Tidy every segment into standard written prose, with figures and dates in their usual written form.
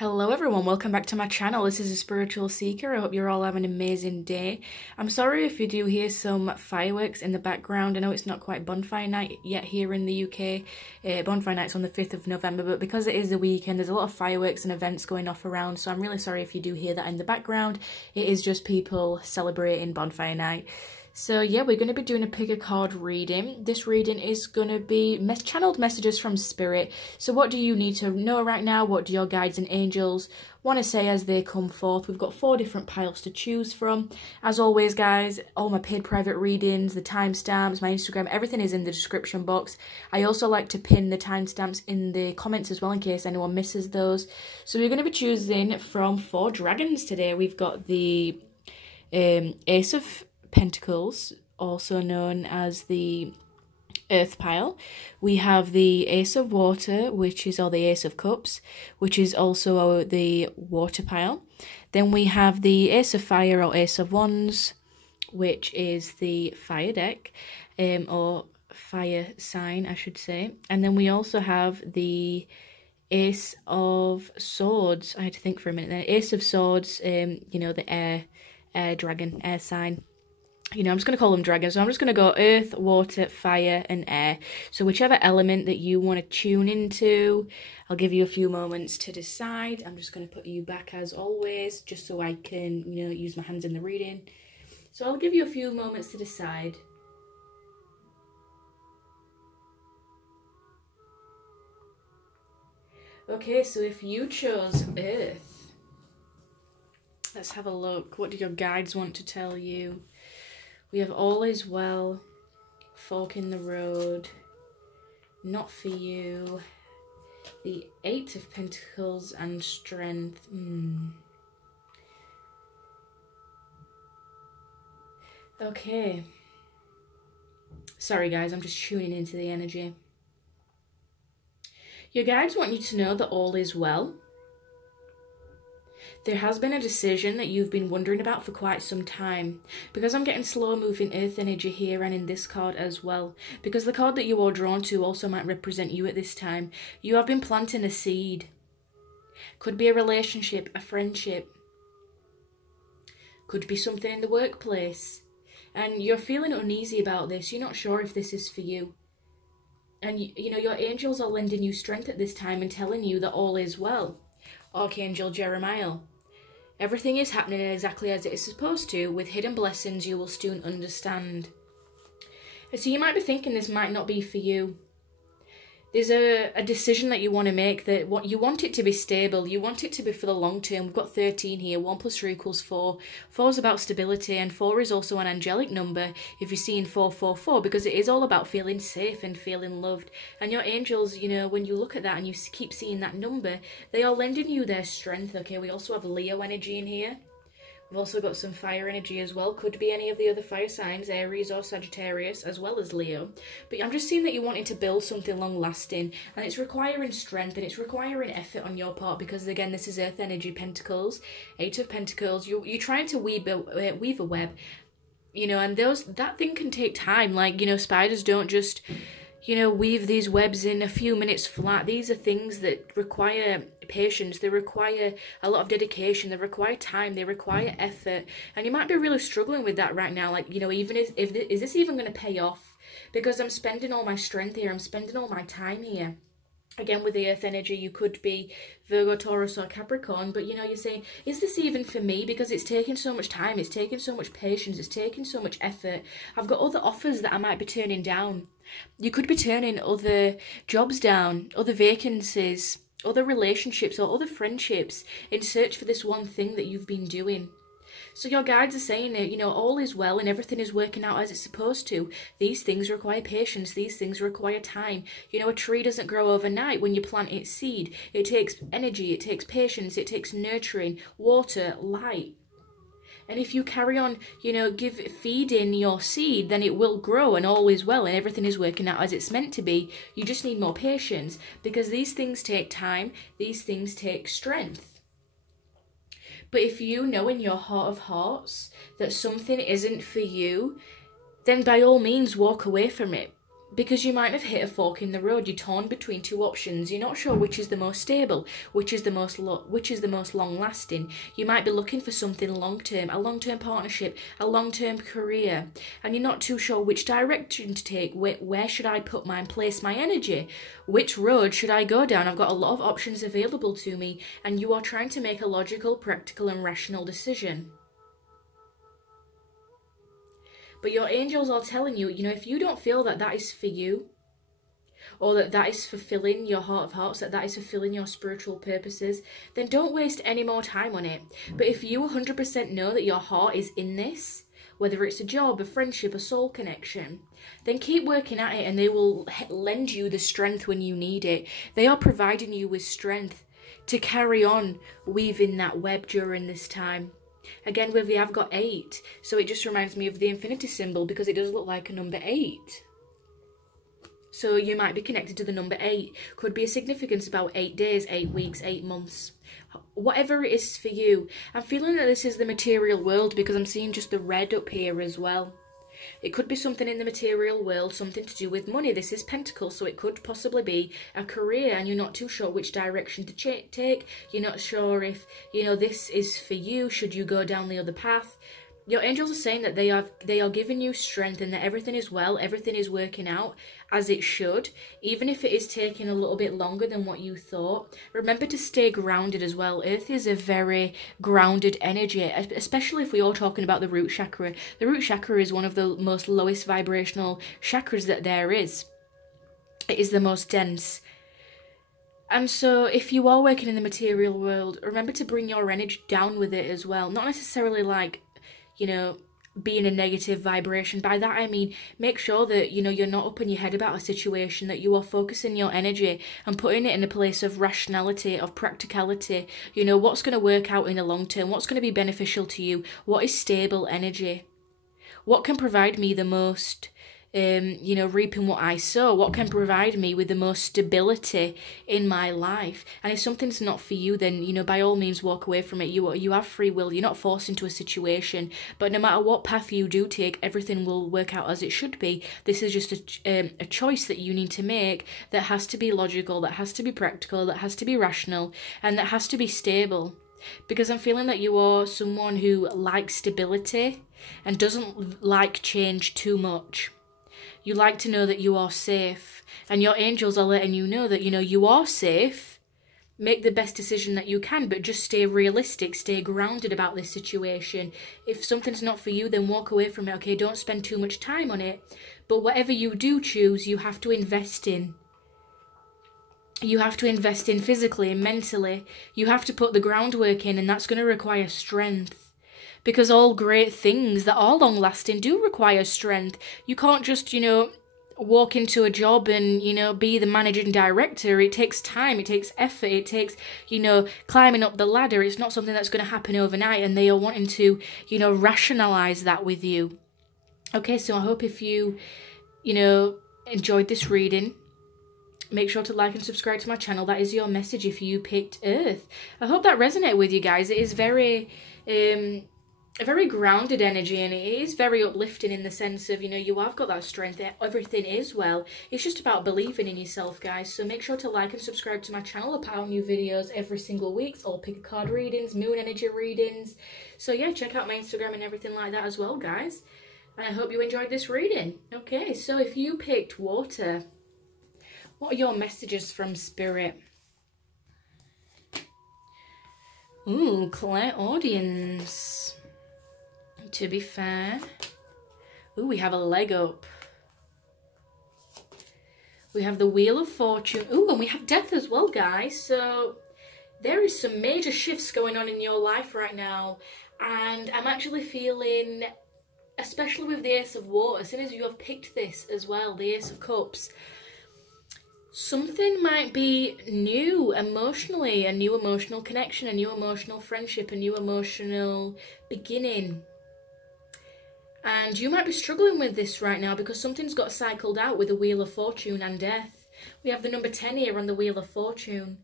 Hello everyone, welcome back to my channel. This is a spiritual seeker. I hope you're all having an amazing day. I'm sorry if you do hear some fireworks in the background. I know it's not quite bonfire night yet here in the UK. Bonfire night's on the 5th of November, but because it is the weekend, there's a lot of fireworks and events going off around, so I'm really sorry if you do hear that in the background. It is just people celebrating bonfire night. So yeah, we're going to be doing a pick a card reading. This reading is going to be channeled messages from spirit. So what do you need to know right now? What do your guides and angels want to say as they come forth? We've got 4 different piles to choose from. As always, guys, all my paid private readings, the timestamps, my Instagram, everything is in the description box. I also like to pin the timestamps in the comments as well in case anyone misses those. So we're going to be choosing from 4 dragons today. We've got the Ace of Pentacles, also known as the Earth pile. We have the Ace of Water, which is, or the Ace of Cups, which is also the Water pile. Then we have the Ace of Fire, or Ace of Wands, which is the Fire deck, or Fire sign, I should say. And then we also have the Ace of Swords. I had to think for a minute there. Ace of Swords, you know, the air dragon, air sign. You know, I'm just going to call them dragons. So I'm just going to go earth, water, fire, and air. So whichever element that you want to tune into, I'll give you a few moments to decide. I'm just going to put you back as always, just so I can, you know, use my hands in the reading. So I'll give you a few moments to decide. Okay, so if you chose earth, let's have a look. What do your guides want to tell you? We have all is well, fork in the road, not for you, the 8 of Pentacles and strength. Okay. Sorry guys, I'm just tuning into the energy. Your guides want you to know that all is well. There has been a decision that you've been wondering about for quite some time. Because I'm getting slow moving earth energy here and in this card as well. Because the card that you are drawn to also might represent you at this time. You have been planting a seed. Could be a relationship, a friendship. Could be something in the workplace. And you're feeling uneasy about this. You're not sure if this is for you. And you know, your angels are lending you strength at this time and telling you that all is well. Archangel Jeremiah. Everything is happening exactly as it is supposed to. With hidden blessings you will soon understand. So you might be thinking this might not be for you. There's a decision that you want to make, that what you want it to be stable. You want it to be for the long term. We've got 13 here. 1 + 3 = 4. 4 is about stability, and 4 is also an angelic number if you're seeing 444, because it is all about feeling safe and feeling loved. And your angels, you know, when you look at that and you keep seeing that number, they are lending you their strength. Okay, we also have Leo energy in here. We've also got some fire energy as well. Could be any of the other fire signs, Aries or Sagittarius, as well as Leo. But I'm just seeing that you're wanting to build something long-lasting, and it's requiring strength and it's requiring effort on your part, because again, this is Earth energy, Pentacles, 8 of Pentacles. You're trying to weave a web, you know, and that thing can take time. Like, you know, spiders don't just, you know, weave these webs in a few minutes flat. These are things that require patience, they require a lot of dedication, they require time, they require effort, and you might be really struggling with that right now. Like, you know, even is this even going to pay off? Because I'm spending all my strength here, I'm spending all my time here. Again, with the earth energy, you could be Virgo, Taurus, or Capricorn, but you know, you're saying, is this even for me? Because it's taking so much time, it's taking so much patience, it's taking so much effort. I've got other offers that I might be turning down. You could be turning other jobs down, other vacancies, other relationships, or other friendships in search for this one thing that you've been doing. So your guides are saying that, you know, all is well and everything is working out as it's supposed to. These things require patience. These things require time. You know, a tree doesn't grow overnight when you plant its seed. It takes energy, it takes patience, it takes nurturing, water, light. And if you carry on, you know, feeding your seed, then it will grow and all is well and everything is working out as it's meant to be. You just need more patience, because these things take time. These things take strength. But if you know in your heart of hearts that something isn't for you, then by all means walk away from it. Because you might have hit a fork in the road. You're torn between two options. You're not sure which is the most stable, which is the most long-lasting. You might be looking for something long-term, a long-term partnership, a long-term career, and you're not too sure which direction to take. Where should I put place my energy? Which road should I go down? I've got a lot of options available to me, and you are trying to make a logical, practical, and rational decision. But your angels are telling you, you know, if you don't feel that that is for you, or that is fulfilling your heart of hearts, that is fulfilling your spiritual purposes, then don't waste any more time on it. But if you 100% know that your heart is in this, whether it's a job, a friendship, a soul connection, then keep working at it, and they will lend you the strength when you need it. They are providing you with strength to carry on weaving that web during this time. Again, with the I've got 8, so it just reminds me of the infinity symbol, because it does look like a number 8. So you might be connected to the number 8. Could be a significance about 8 days, 8 weeks, 8 months. Whatever it is for you. I'm feeling that this is the material world, because I'm seeing just the red up here as well. It could be something in the material world, something to do with money. This is Pentacles, so it could possibly be a career, and you're not too sure which direction to take. You're not sure if, you know, this is for you. Should you go down the other path? Your angels are saying that they are giving you strength, and that everything is well, everything is working out as it should, even if it is taking a little bit longer than what you thought. Remember to stay grounded as well. Earth is a very grounded energy, especially if we are talking about the root chakra. The root chakra is one of the most lowest vibrational chakras that there is. It is the most dense. And so if you are working in the material world, remember to bring your energy down with it as well. Not necessarily like, you know, being a negative vibration. By that I mean, make sure that, you know, you're not up in your head about a situation, that you are focusing your energy and putting it in a place of rationality, of practicality. You know, what's going to work out in the long term? What's going to be beneficial to you? What is stable energy? What can provide me the most, you know, reaping what I sow? What can provide me with the most stability in my life? And if something's not for you, then, you know, by all means walk away from it. You have free will. You're not forced into a situation, but no matter what path you do take, everything will work out as it should be. This is just a choice that you need to make, that has to be logical, that has to be practical, that has to be rational, and that has to be stable. Because I'm feeling that you are someone who likes stability and doesn't like change too much. You like to know that you are safe, and your angels are letting you know that, you know, you are safe. Make the best decision that you can, but just stay realistic, stay grounded about this situation. If something's not for you, then walk away from it. Okay, don't spend too much time on it. But whatever you do choose, you have to invest in. You have to invest in physically and mentally. You have to put the groundwork in, and that's going to require strength. Because all great things that are long-lasting do require strength. You can't just, you know, walk into a job and, you know, be the managing director. It takes time, it takes effort, it takes, you know, climbing up the ladder. It's not something that's going to happen overnight, and they are wanting to, you know, rationalize that with you. Okay, so I hope if you, you know, enjoyed this reading, make sure to like and subscribe to my channel. That is your message if you picked Earth. I hope that resonated with you guys. It is very, a very grounded energy, and it is very uplifting in the sense of, you know, you have got that strength, everything is well. It's just about believing in yourself, guys. So make sure to like and subscribe to my channel. I put out new videos every single week, all pick a card readings, moon energy readings. So yeah, check out my Instagram and everything like that as well, guys. And I hope you enjoyed this reading. Okay, so if you picked water, what are your messages from Spirit? Ooh, clairaudience. To be fair. Ooh, we have a leg up. We have the Wheel of Fortune. Ooh, and we have Death as well, guys. So there is some major shifts going on in your life right now. And I'm actually feeling, especially with the Ace of Water, as soon as you have picked this as well, the Ace of Cups, something might be new emotionally, a new emotional connection, a new emotional friendship, a new emotional beginning. And you might be struggling with this right now because something's got cycled out with the Wheel of Fortune and Death. We have the number 10 here on the Wheel of Fortune.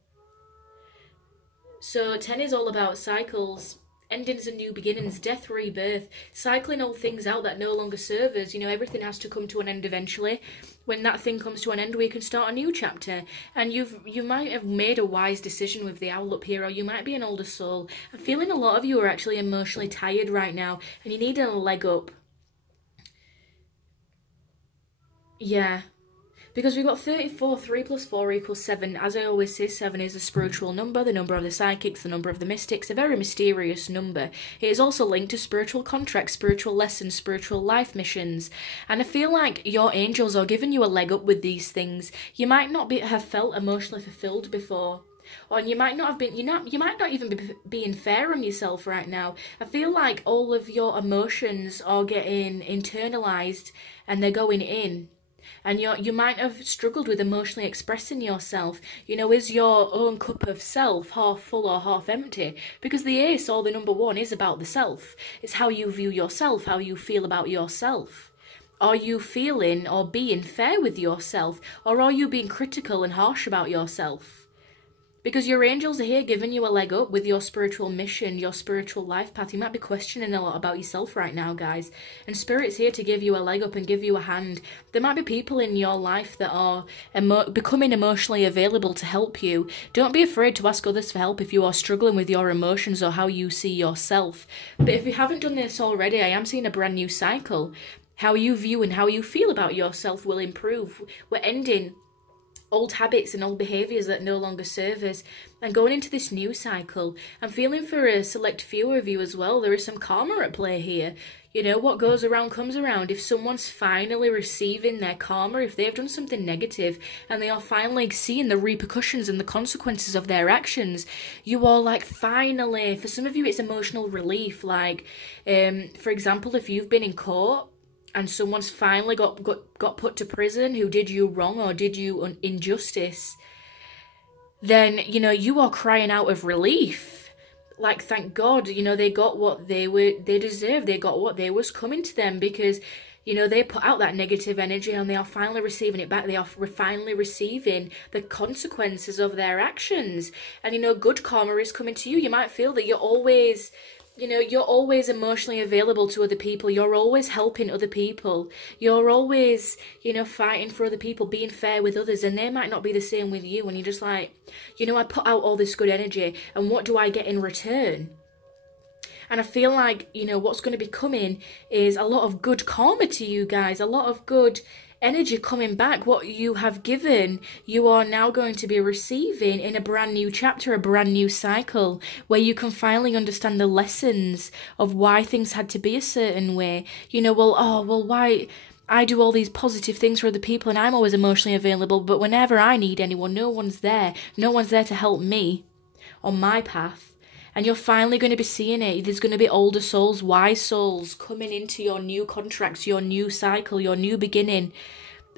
So 10 is all about cycles. endings and new beginnings, death, rebirth, cycling old things out that no longer serve us. You know, everything has to come to an end eventually. When that thing comes to an end, we can start a new chapter. And you might have made a wise decision with the owl up here, or you might be an older soul. I'm feeling a lot of you are actually emotionally tired right now, and you need a leg up. Yeah. Because we've got 34, 3 plus 4 equals 7. As I always say, 7 is a spiritual number, the number of the psychics, the number of the mystics, a very mysterious number. It is also linked to spiritual contracts, spiritual lessons, spiritual life missions. And I feel like your angels are giving you a leg up with these things. You might not have felt emotionally fulfilled before. Or you might not have been, you might not even be being fair on yourself right now. I feel like all of your emotions are getting internalized and they're going in. And you might have struggled with emotionally expressing yourself. You know, is your own cup of self half full or half empty? Because the ace, or the number 1, is about the self. It's how you view yourself, how you feel about yourself. Are you feeling or being fair with yourself? Or are you being critical and harsh about yourself? Because your angels are here giving you a leg up with your spiritual mission, your spiritual life path. You might be questioning a lot about yourself right now, guys. And Spirit's here to give you a leg up and give you a hand. There might be people in your life that are becoming emotionally available to help you. Don't be afraid to ask others for help if you are struggling with your emotions or how you see yourself. But if you haven't done this already, I am seeing a brand new cycle. How you view and how you feel about yourself will improve. We're ending old habits and old behaviours that no longer serve us, and going into this new cycle. I'm feeling for a select few of you as well, there is some karma at play here. You know, what goes around comes around. If someone's finally receiving their karma, if they've done something negative and they are finally seeing the repercussions and the consequences of their actions, you are like, finally, for some of you it's emotional relief. Like, for example, if you've been in court and someone's finally got put to prison who did you wrong or did you injustice, then, you know, you are crying out of relief. Like, thank God, you know, they got what they deserved. They got what they was coming to them because, you know, they put out that negative energy and they are finally receiving it back. They are finally receiving the consequences of their actions. And, you know, good karma is coming to you. You might feel that you're always, you know, you're always emotionally available to other people. You're always helping other people. You're always, you know, fighting for other people, being fair with others. And they might not be the same with you. And you're just like, you know, I put out all this good energy. And what do I get in return? And I feel like, you know, what's going to be coming is a lot of good karma to you guys. A lot of good energy coming back. What you have given, you are now going to be receiving in a brand new chapter, a brand new cycle, where you can finally understand the lessons of why things had to be a certain way. You know, why I do all these positive things for other people and I'm always emotionally available, but whenever I need anyone, no one's there. No one's there to help me on my path. And you're finally going to be seeing it. There's going to be older souls, wise souls coming into your new contracts, your new cycle, your new beginning.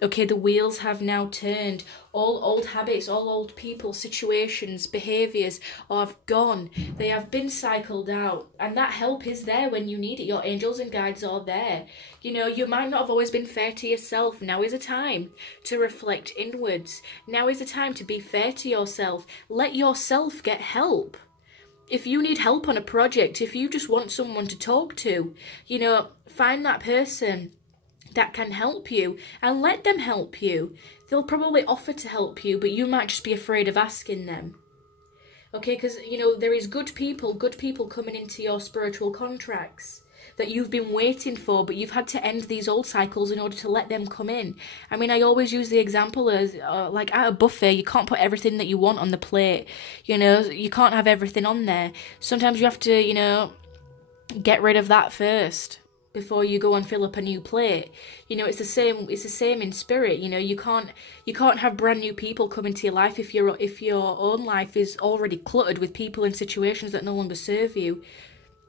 Okay, the wheels have now turned. All old habits, all old people, situations, behaviours have gone. They have been cycled out. And that help is there when you need it. Your angels and guides are there. You know, you might not have always been fair to yourself. Now is a time to reflect inwards. Now is a time to be fair to yourself. Let yourself get help. If you need help on a project, if you just want someone to talk to, you know, find that person that can help you and let them help you. They'll probably offer to help you, but you might just be afraid of asking them. Okay, because, you know, there is good people coming into your spiritual contracts that you've been waiting for, but you've had to end these old cycles in order to let them come in. I mean, I always use the example as, like, at a buffet, you can't put everything that you want on the plate. You know, you can't have everything on there. Sometimes you have to, you know, get rid of that first before you go and fill up a new plate. You know, it's the same in spirit. You know, you can't have brand new people come into your life if your own life is already cluttered with people and situations that no longer serve you.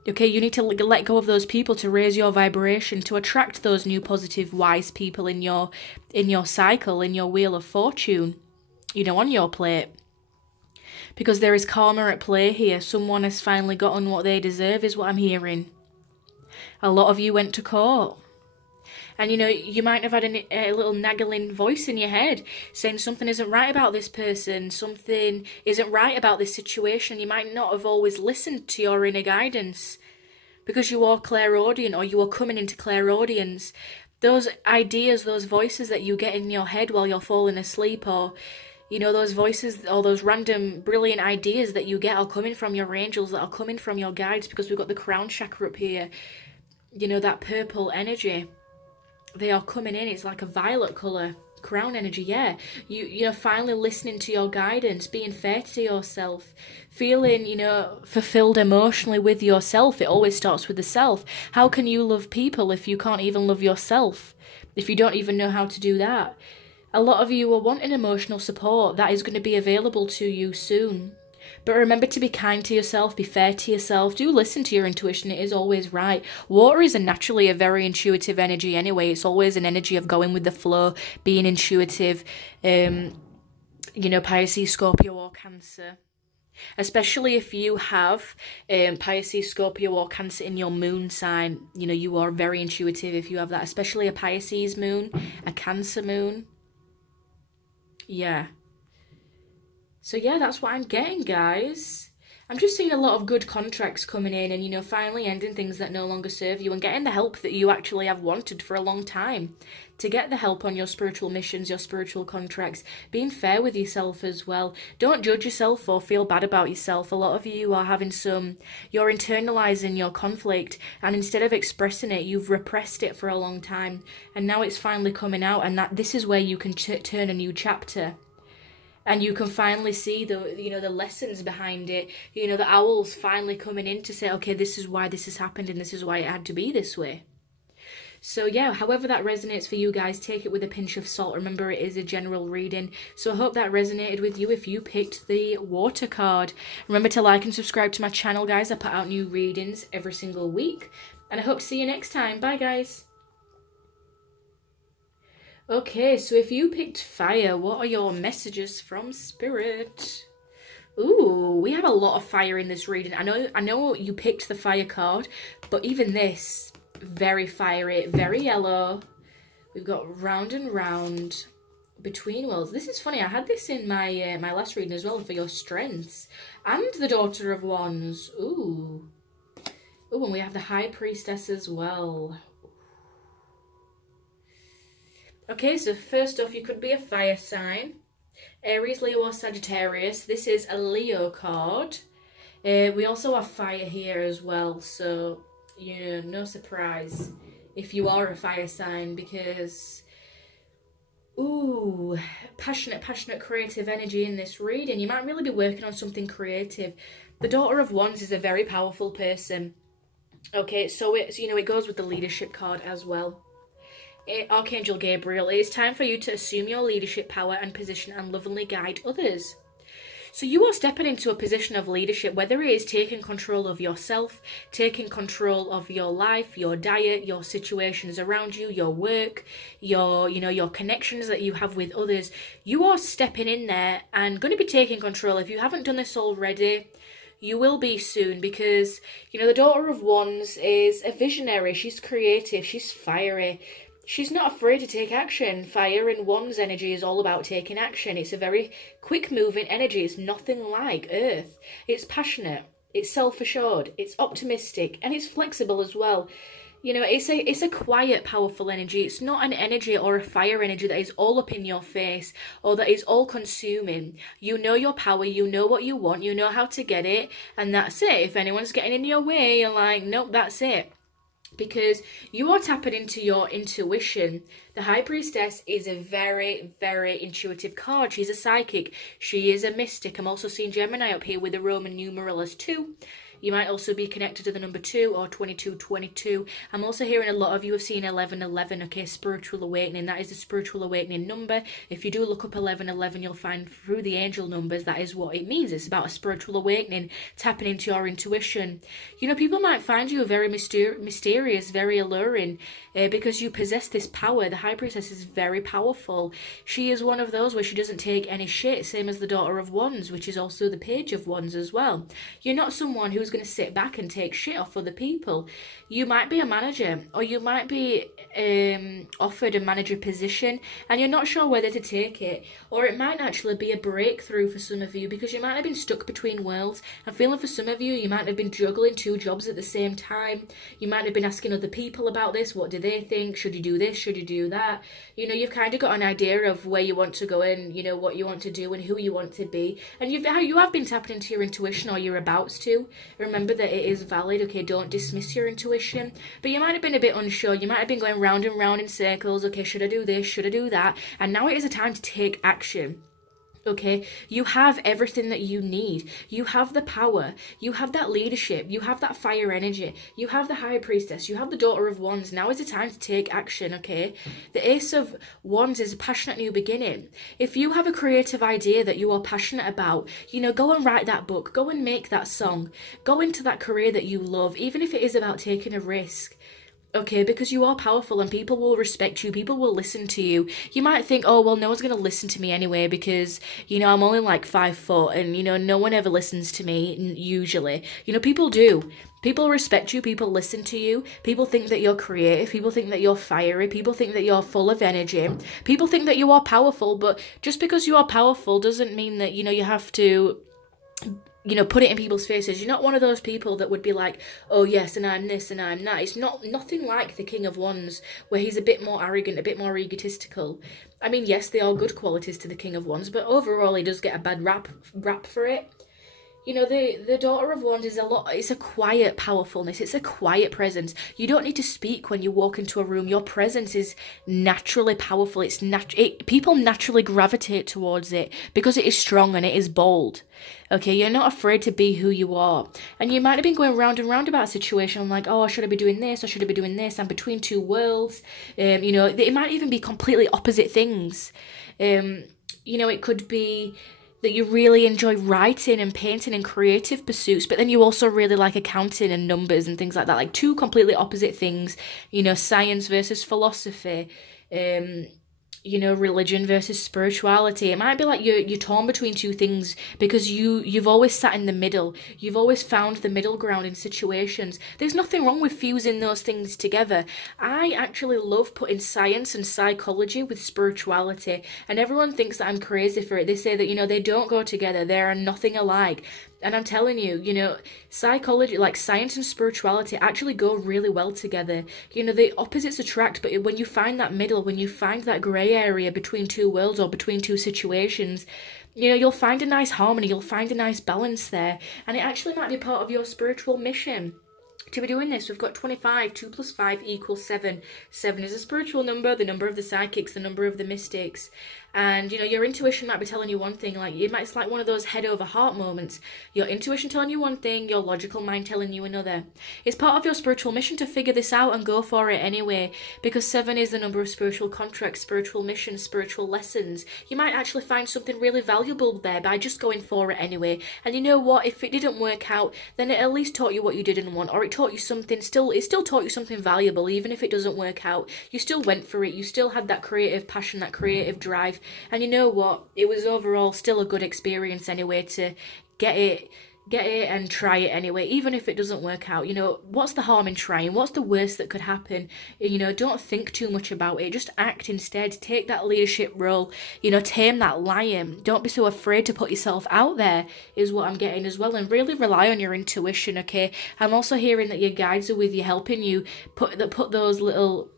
Okay, you need to let go of those people to raise your vibration, to attract those new positive, wise people in your cycle, in your wheel of fortune, you know, on your plate. Because there is karma at play here. Someone has finally gotten what they deserve, is what I'm hearing. A lot of you went to court. And, you know, you might have had a little nagging voice in your head saying something isn't right about this person, something isn't right about this situation. You might not have always listened to your inner guidance because you are clairaudient, or you are coming into clairaudience. Those ideas, those voices that you get in your head while you're falling asleep, or, you know, those voices or those random brilliant ideas that you get are coming from your angels, that are coming from your guides, because we've got the crown chakra up here. You know, that purple energy. They are coming in. It's like a violet colour. Crown energy, yeah. You're finally listening to your guidance, being fair to yourself, feeling, you know, fulfilled emotionally with yourself. It always starts with the self. How can you love people if you can't even love yourself? If you don't even know how to do that? A lot of you are wanting emotional support. That is going to be available to you soon. But remember to be kind to yourself, be fair to yourself. Do listen to your intuition. It is always right. Water is naturally a very intuitive energy anyway. It's always an energy of going with the flow, being intuitive. You know, Pisces, Scorpio or Cancer. Especially if you have Pisces, Scorpio or Cancer in your moon sign. You know, you are very intuitive if you have that. Especially a Pisces moon, a Cancer moon. Yeah. So yeah, that's what I'm getting, guys. I'm just seeing a lot of good contracts coming in and, you know, finally ending things that no longer serve you and getting the help that you actually have wanted for a long time. To get the help on your spiritual missions, your spiritual contracts, being fair with yourself as well. Don't judge yourself or feel bad about yourself. A lot of you are having you're internalizing your conflict, and instead of expressing it, you've repressed it for a long time. And now it's finally coming out, and this is where you can turn a new chapter. And you can finally see the lessons behind it. You know, the owl's finally coming in to say, okay, this is why this has happened and this is why it had to be this way. So yeah, however that resonates for you guys, take it with a pinch of salt. Remember, it is a general reading. So I hope that resonated with you if you picked the water card. Remember to like and subscribe to my channel, guys. I put out new readings every single week. And I hope to see you next time. Bye, guys. Okay, so if you picked fire, what are your messages from Spirit? Ooh, we have a lot of fire in this reading. I know you picked the fire card, but even this, very fiery, very yellow. We've got round and round, between worlds. This is funny. I had this in my my last reading as well for your strengths. And the Daughter of Wands. Ooh. Ooh, and we have the High Priestess as well. Okay, so first off, you could be a fire sign. Aries, Leo or Sagittarius. This is a Leo card. We also have fire here as well, so, you know, no surprise if you are a fire sign, because, ooh, passionate, creative energy in this reading. You might really be working on something creative. The Daughter of Wands is a very powerful person. Okay, so it's, you know, it goes with the leadership card as well. Archangel Gabriel, it is time for you to assume your leadership power and position and lovingly guide others. So you are stepping into a position of leadership, whether it is taking control of yourself, taking control of your life, your diet, your situations around you, your work, your connections that you have with others. You are stepping in there and going to be taking control. If you haven't done this already, you will be soon, because, you know, the Daughter of Wands is a visionary. She's creative. She's fiery. She's not afraid to take action. Fire and Wands energy is all about taking action. It's a very quick-moving energy. It's nothing like Earth. It's passionate. It's self-assured. It's optimistic. And it's flexible as well. You know, it's a quiet, powerful energy. It's not an energy or a fire energy that is all up in your face or that is all-consuming. You know your power. You know what you want. You know how to get it. And that's it. If anyone's getting in your way, you're like, nope, that's it. Because you are tapping into your intuition. The High Priestess is a very, very intuitive card. She's a psychic. She is a mystic. I'm also seeing Gemini up here with the Roman numeral as 2. You might also be connected to the number 2 or 2222. I'm also hearing a lot of you have seen 1111, okay, spiritual awakening. That is the spiritual awakening number. If you do look up 1111, you'll find through the angel numbers that is what it means. It's about a spiritual awakening, tapping into your intuition. You know, people might find you very mysterious, very alluring, because you possess this power. The High Priestess is very powerful. She is one of those where she doesn't take any shit, same as the Daughter of Wands, which is also the Page of Wands as well. You're not someone who's who's going to sit back and take shit off other people. You might be a manager, or you might be offered a manager position and you're not sure whether to take it, or it might actually be a breakthrough for some of you because you might have been stuck between worlds. I'm feeling for some of you, you might have been juggling 2 jobs at the same time. You might have been asking other people about this. What do they think? Should you do this? Should you do that? You know, you've kind of got an idea of where you want to go and, you know, what you want to do and who you want to be. And you have been tapping into your intuition, or you're about to. Remember that it is valid, okay? Don't dismiss your intuition. But you might have been a bit unsure. You might have been going round and round in circles. Okay, should I do this? Should I do that? And now it is a time to take action. Okay, you have everything that you need. You have the power. You have that leadership. You have that fire energy. You have the High Priestess. You have the Daughter of Wands. Now is the time to take action, okay? The Ace of Wands is a passionate new beginning. If you have a creative idea that you are passionate about, you know, go and write that book. Go and make that song. Go into that career that you love, even if it is about taking a risk. Okay, because you are powerful and people will respect you, people will listen to you. You might think, oh, well, no one's going to listen to me anyway because, you know, I'm only like 5 foot and, you know, no one ever listens to me, usually. You know, people do. People respect you, people listen to you, people think that you're creative, people think that you're fiery, people think that you're full of energy, people think that you are powerful, but just because you are powerful doesn't mean that, you know, you have to, you know, put it in people's faces. You're not one of those people that would be like, oh yes, and I'm this and I'm that. It's nothing like the King of Wands, where he's a bit more arrogant, a bit more egotistical. I mean, yes, they are good qualities to the King of Wands, but overall he does get a bad rap for it. You know, the Daughter of Wands is it's a quiet powerfulness. It's a quiet presence. You don't need to speak when you walk into a room. Your presence is naturally powerful. People naturally gravitate towards it because it is strong and it is bold. Okay, you're not afraid to be who you are. And you might have been going round and round about a situation like, oh, should I be doing this or should I be doing this? I'm between 2 worlds. You know, it might even be completely opposite things. You know, it could be that you really enjoy writing and painting and creative pursuits, but then you also really like accounting and numbers and things like that, like 2 completely opposite things, you know, science versus philosophy, you know, religion versus spirituality. It might be like you're torn between 2 things because you've always sat in the middle. You've always found the middle ground in situations. There's nothing wrong with fusing those things together. I actually love putting science and psychology with spirituality, and everyone thinks that I'm crazy for it. They say that, you know, they don't go together. They are nothing alike. And I'm telling you, you know, psychology, like science and spirituality actually go really well together. You know, the opposites attract, but when you find that middle, when you find that grey area between 2 worlds or between 2 situations, you know, you'll find a nice harmony, you'll find a nice balance there. And it actually might be part of your spiritual mission to be doing this. We've got 25, 2 plus 5 equals 7. 7 is a spiritual number, the number of the psychics, the number of the mystics. And, you know, your intuition might be telling you one thing, like, it's like one of those head over heart moments. Your intuition telling you one thing, your logical mind telling you another. It's part of your spiritual mission to figure this out and go for it anyway, because 7 is the number of spiritual contracts, spiritual missions, spiritual lessons. You might actually find something really valuable there by just going for it anyway. And you know what, if it didn't work out, then it at least taught you what you didn't want, or it taught you something, it still taught you something valuable, even if it doesn't work out. You still went for it, you still had that creative passion, that creative drive. And you know what? It was overall still a good experience anyway to get it and try it anyway, even if it doesn't work out. You know, what's the harm in trying? What's the worst that could happen? You know, don't think too much about it. Just act instead. Take that leadership role. You know, tame that lion. Don't be so afraid to put yourself out there, is what I'm getting as well. And really rely on your intuition, okay? I'm also hearing that your guides are with you, helping you put those little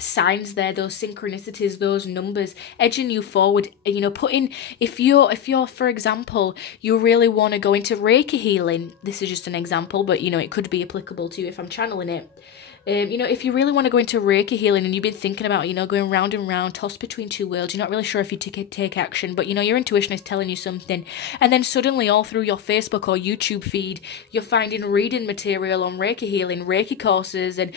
signs there, those synchronicities, those numbers, edging you forward. You know, if you're for example, you really want to go into Reiki healing, this is just an example, but you know, it could be applicable to you if I'm channeling it. You know, if you really want to go into Reiki healing and you've been thinking about, you know, going round and round, tossed between 2 worlds, you're not really sure if you take action, but, you know, your intuition is telling you something, and then suddenly all through your Facebook or YouTube feed, you're finding reading material on Reiki healing, Reiki courses, and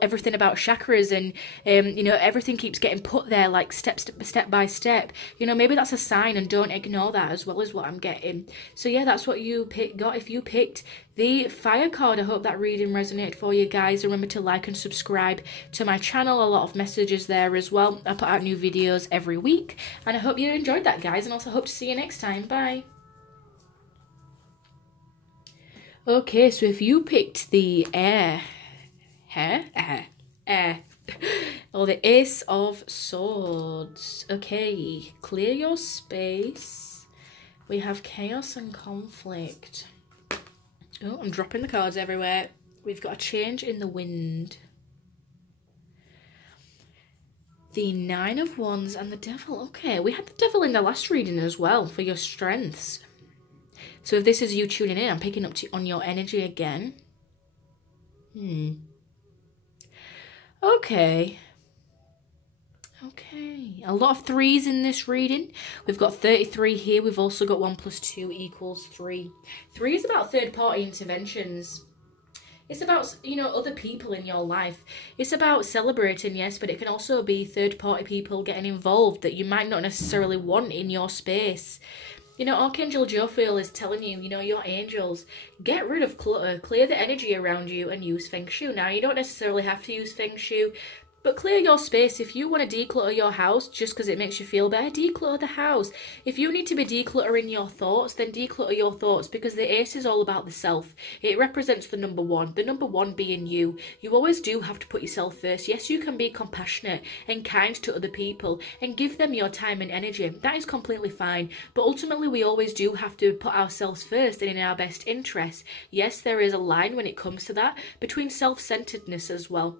everything about chakras, and, you know, everything keeps getting put there, like step by step. You know, maybe that's a sign, and don't ignore that as well, as what I'm getting. So yeah, that's what you got. If you picked the fire card, I hope that reading resonated for you guys. Remember to like and subscribe to my channel. A lot of messages there as well. I put out new videos every week, and I hope you enjoyed that, guys, and also hope to see you next time. Bye. Okay, so if you picked the air, or the Ace of Swords, okay, clear your space. We have chaos and conflict. Oh, I'm dropping the cards everywhere. We've got a change in the wind. The Nine of Wands and the Devil. Okay, we had the Devil in the last reading as well for your strengths. So if this is you tuning in, I'm picking up on your energy again. Okay. Okay. A lot of threes in this reading. We've got 33 here. We've also got 1 + 2 = 3. 3 is about third-party interventions. It's about, you know, other people in your life. It's about celebrating, yes, but it can also be third-party people getting involved that you might not necessarily want in your space. You know, Archangel Jophiel is telling you, you know, your angels, get rid of clutter, clear the energy around you and use Feng Shui. Now, you don't necessarily have to use Feng Shui, but clear your space. If you want to declutter your house just because it makes you feel better, declutter the house. If you need to be decluttering your thoughts, then declutter your thoughts, because the Ace is all about the self. It represents the number one being you. You always do have to put yourself first. Yes, you can be compassionate and kind to other people and give them your time and energy. That is completely fine. But ultimately, we always do have to put ourselves first and in our best interest. Yes, there is a line when it comes to that between self-centeredness as well.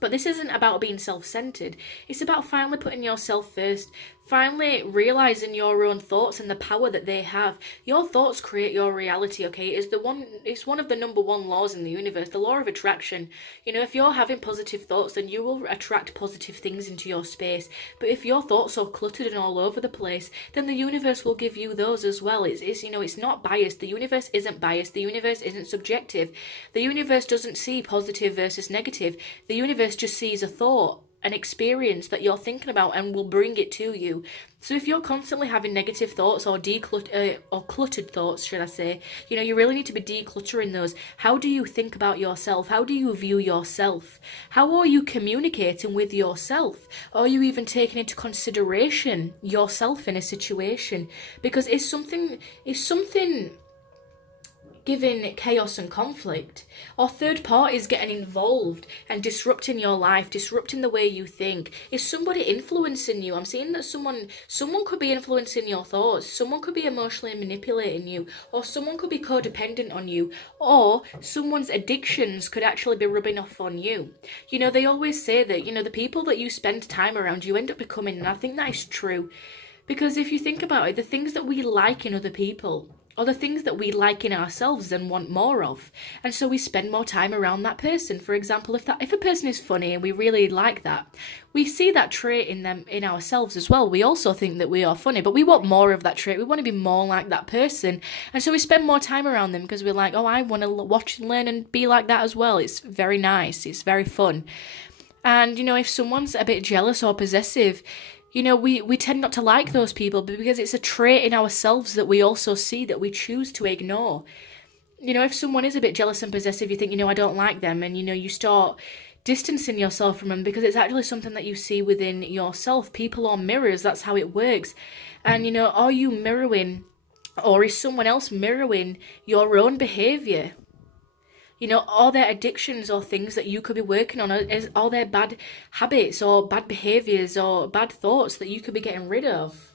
But this isn't about being self-centered. It's about finally putting yourself first, finally realizing your own thoughts and the power that they have. Your thoughts create your reality, okay? It's one of the number one laws in the universe, the law of attraction. You know, if you're having positive thoughts, then you will attract positive things into your space. But if your thoughts are cluttered and all over the place, then the universe will give you those as well. It's you know, it's not biased. The universe isn't biased. The universe isn't subjective. The universe doesn't see positive versus negative. The universe just sees a thought, an experience that you're thinking about, and will bring it to you. So if you're constantly having negative thoughts or cluttered thoughts, should I say, you know, you really need to be decluttering those. How do you think about yourself? How do you view yourself? How are you communicating with yourself? Are you even taking into consideration yourself in a situation? Because if something giving chaos and conflict, or third parties getting involved and disrupting your life, disrupting the way you think, is somebody influencing you? I'm seeing that someone could be influencing your thoughts, someone could be emotionally manipulating you, or someone could be codependent on you, or someone's addictions could actually be rubbing off on you. You know, they always say that, you know, the people that you spend time around, you end up becoming, and I think that is true. Because if you think about it, the things that we like in other people are the things that we like in ourselves and want more of. And so we spend more time around that person. For example, if a person is funny and we really like that, we see that trait in them, in ourselves as well. We also think that we are funny, but we want more of that trait. We want to be more like that person. And so we spend more time around them because we're like, oh, I want to watch and learn and be like that as well. It's very nice. It's very fun. And, you know, if someone's a bit jealous or possessive, you know, we tend not to like those people because it's a trait in ourselves that we also see that we choose to ignore. You know, if someone is a bit jealous and possessive, you think, you know, I don't like them. And, you know, you start distancing yourself from them because it's actually something that you see within yourself. People are mirrors. That's how it works. And, you know, are you mirroring, or is someone else mirroring your own behaviour? You know, are there addictions or things that you could be working on? Are there bad habits or bad behaviours or bad thoughts that you could be getting rid of,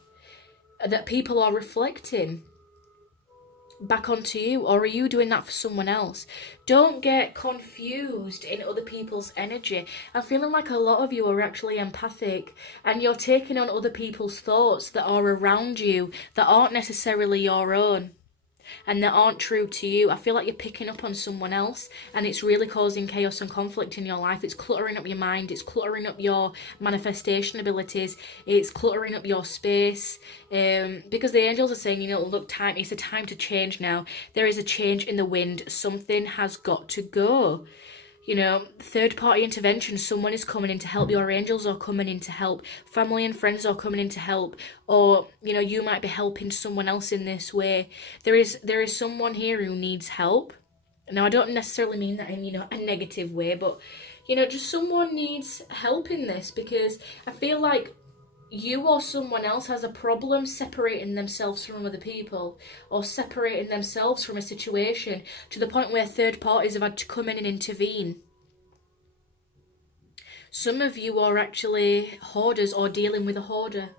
that people are reflecting back onto you? Or are you doing that for someone else? Don't get confused in other people's energy. I'm feeling like a lot of you are actually empathic and you're taking on other people's thoughts that are around you that aren't necessarily your own and that aren't true to you. I feel like you're picking up on someone else and it's really causing chaos and conflict in your life. It's cluttering up your mind, it's cluttering up your manifestation abilities, it's cluttering up your space, because the angels are saying, you know, look, it's a time to change now. There is a change in the wind. Something has got to go. You know, third party intervention, someone is coming in to help. Your angels are coming in to help. Family and friends are coming in to help. Or, you know, you might be helping someone else in this way. There is someone here who needs help. Now, I don't necessarily mean that in, you know, a negative way, but, you know, just someone needs help in this, because I feel like you or someone else has a problem separating themselves from other people, or separating themselves from a situation, to the point where third parties have had to come in and intervene. Some of you are actually hoarders or dealing with a hoarder.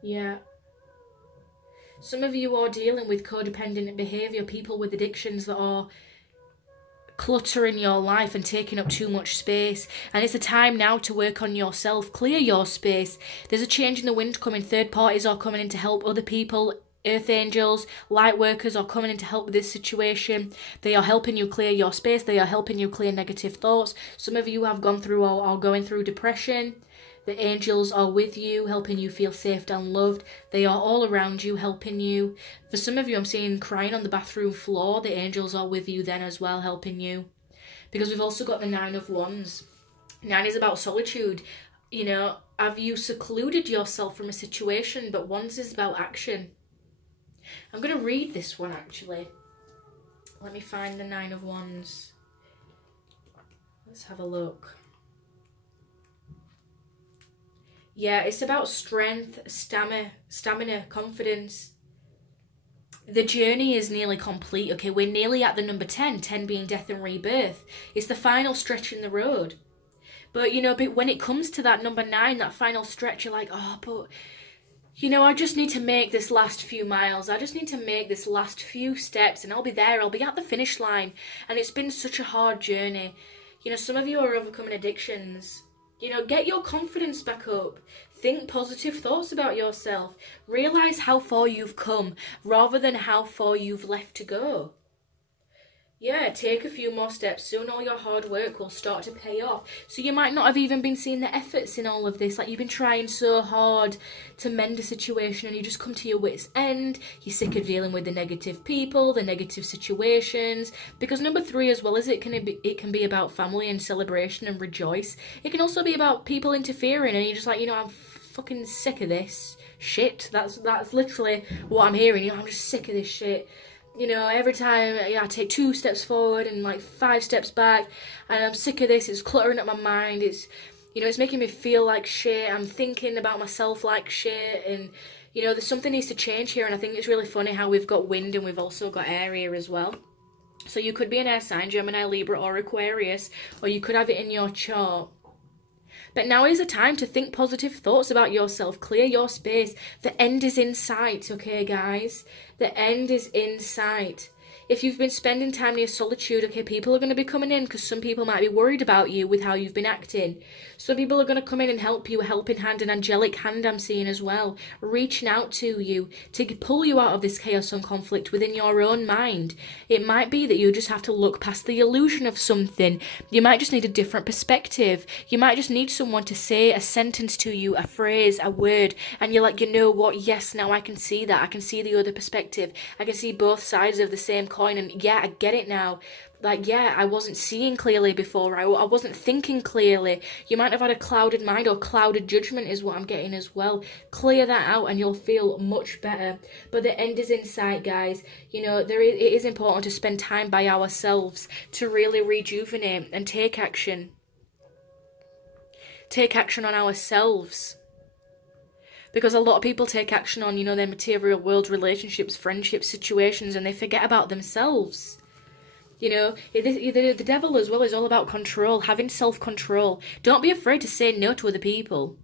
Yeah. Some of you are dealing with codependent behaviour, people with addictions that are cluttering your life and taking up too much space. And it's a time now to work on yourself, clear your space. There's a change in the wind coming. Third parties are coming in to help other people. Earth angels, light workers are coming in to help with this situation. They are helping you clear your space. They are helping you clear negative thoughts. Some of you have gone through or are going through depression. The angels are with you, helping you feel safe and loved. They are all around you, helping you. For some of you, I'm seeing crying on the bathroom floor. The angels are with you then as well, helping you. Because we've also got the 9 of Wands. 9 is about solitude. You know, have you secluded yourself from a situation? But Wands is about action. I'm going to read this one, actually. Let me find the 9 of Wands. Let's have a look. Yeah, it's about strength, stamina, confidence. The journey is nearly complete. Okay, we're nearly at the number 10, 10 being death and rebirth. It's the final stretch in the road. But, you know, but when it comes to that number 9, that final stretch, you're like, oh, but, you know, I just need to make this last few miles. I just need to make this last few steps and I'll be there. I'll be at the finish line. And it's been such a hard journey. You know, some of you are overcoming addictions. You know, get your confidence back up. Think positive thoughts about yourself. Realise how far you've come rather than how far you've left to go. Yeah, take a few more steps. Soon all your hard work will start to pay off. So you might not have even been seeing the efforts in all of this. Like, you've been trying so hard to mend a situation and you just come to your wit's end. You're sick of dealing with the negative people, the negative situations. Because number 3, as well as it can be about family and celebration and rejoice, it can also be about people interfering and you're just like, you know, I'm fucking sick of this shit. That's literally what I'm hearing. You know, I'm just sick of this shit. You know, every time I take 2 steps forward and like 5 steps back, and I'm sick of this. It's cluttering up my mind. It's, you know, it's making me feel like shit. I'm thinking about myself like shit, and you know, there's something needs to change here. And I think it's really funny how we've got wind and we've also got air here as well. So you could be an air sign, Gemini, Libra, or Aquarius, or you could have it in your chart. But now is a time to think positive thoughts about yourself. Clear your space. The end is in sight, okay, guys? The end is in sight. If you've been spending time near solitude, okay, people are going to be coming in because some people might be worried about you with how you've been acting. Some people are going to come in and help you, a helping hand, an angelic hand I'm seeing as well, reaching out to you to pull you out of this chaos and conflict within your own mind. It might be that you just have to look past the illusion of something. You might just need a different perspective. You might just need someone to say a sentence to you, a phrase, a word, and you're like, you know what, yes, now I can see that. I can see the other perspective. I can see both sides of the same coin, and yeah, I get it now. Like, yeah, I wasn't seeing clearly before. I wasn't thinking clearly. You might have had a clouded mind or clouded judgment is what I'm getting as well. Clear that out and you'll feel much better. But the end is in sight, guys. You know, it is important to spend time by ourselves to really rejuvenate and take action. Take action on ourselves. Because a lot of people take action on, you know, their material world, relationships, friendships, situations, and they forget about themselves. You know, the devil as well is all about control, having self-control. Don't be afraid to say no to other people.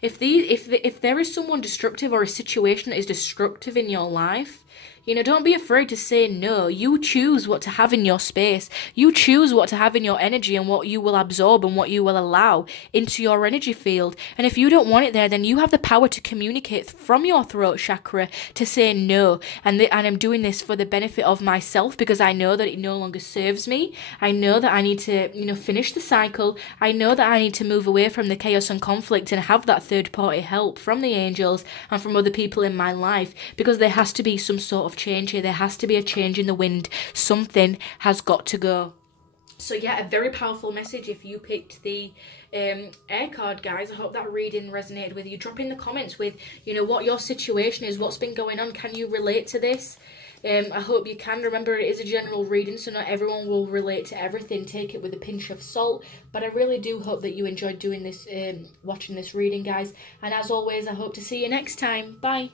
If there is someone destructive or a situation that is destructive in your life, you know, don't be afraid to say no. You choose what to have in your space. You choose what to have in your energy and what you will absorb and what you will allow into your energy field. And if you don't want it there, then you have the power to communicate from your throat chakra to say no. And I'm doing this for the benefit of myself because I know that it no longer serves me. I know that I need to, you know, finish the cycle. I know that I need to move away from the chaos and conflict and have that third-party help from the angels and from other people in my life, because there has to be some sort of change here. There has to be a change in the wind. Something has got to go. So yeah, a very powerful message if you picked the air card, guys. I hope that reading resonated with you. Drop in the comments with, you know, what your situation is, what's been going on. Can you relate to this? I hope you can. Remember, it is a general reading, so not everyone will relate to everything. Take it with a pinch of salt. But I really do hope that you enjoyed doing this, watching this reading, guys. And as always, I hope to see you next time. Bye.